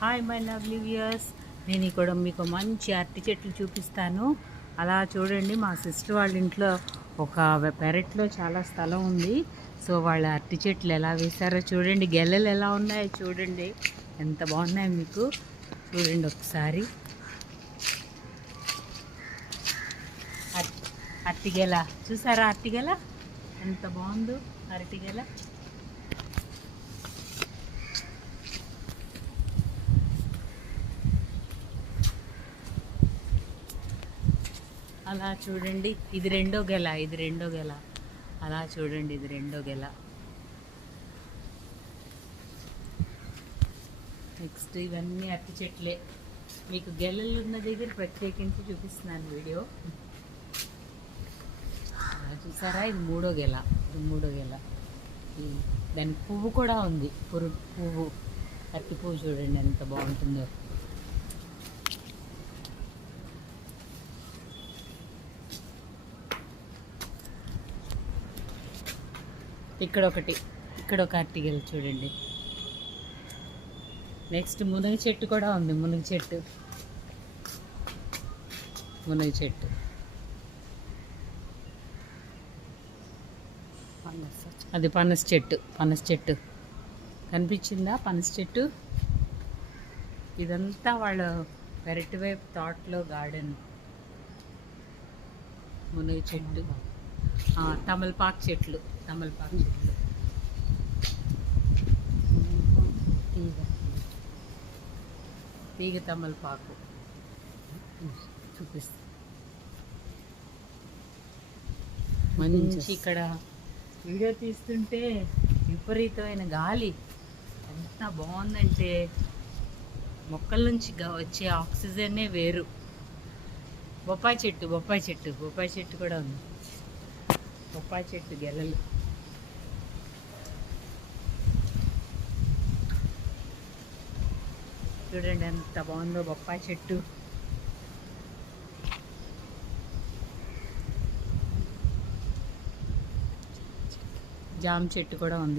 Hi my lovely viewers, నేను ఇక్కడ మీకు మంచి అరటి చెట్లు చూపిస్తాను. అలా చూడండి, మా సిస్టర్ వాళ్ళ ఇంట్లో ఒక పెరట్లో చాలా స్థలం ఉంది. సో వాళ్ళ అరటి చెట్లు ఎలా వేశారో చూడండి, గెలలు ఎలా ఉన్నాయో చూడండి, ఎంత బాగున్నాయి మీకు చూడండి ఒకసారి. అరటిగెల చూసారా? అరటిగెల ఎంత బాగుందో అరటిగెల. అలా చూడండి, ఇది రెండో గెల, అలా చూడండి, ఇది రెండో గెల. నెక్స్ట్ ఇవన్నీ అరటి చెట్లే, మీకు గెలలు ఉన్న దగ్గర ప్రత్యేకించి చూపిస్తున్నాను వీడియో. చూసారా? ఇది మూడో గెల, దాని పువ్వు కూడా ఉంది, పువ్వు, అరటి పువ్వు చూడండి ఎంత బాగుంటుందో. ఇక్కడ ఒక అరటిగెల చూడండి. నెక్స్ట్ మునగ చెట్టు కూడా ఉంది, మునగ చెట్టు. అది పనస చెట్టు కనిపించిందా? పనస చెట్టు. ఇదంతా వాళ్ళ పెరటి వైపు తోటలో గార్డెన్. మునగ చెట్టు, తమలపాకు చెట్లు, తీగ తమలపాకు చూపిస్తా. మంచి ఇక్కడ వీడియో తీస్తుంటే విపరీతమైన గాలి ఎంత బాగుందంటే, మొక్కల నుంచి వచ్చే ఆక్సిజనే వేరు. బొప్పాయి చెట్టు కూడా ఉంది, బొప్పాయి చెట్టు గెలలు. చూడండి ఎంత బాగుందో బొప్పాయి చెట్టు. జామ చెట్టు కూడా ఉంది ఇక్కడ.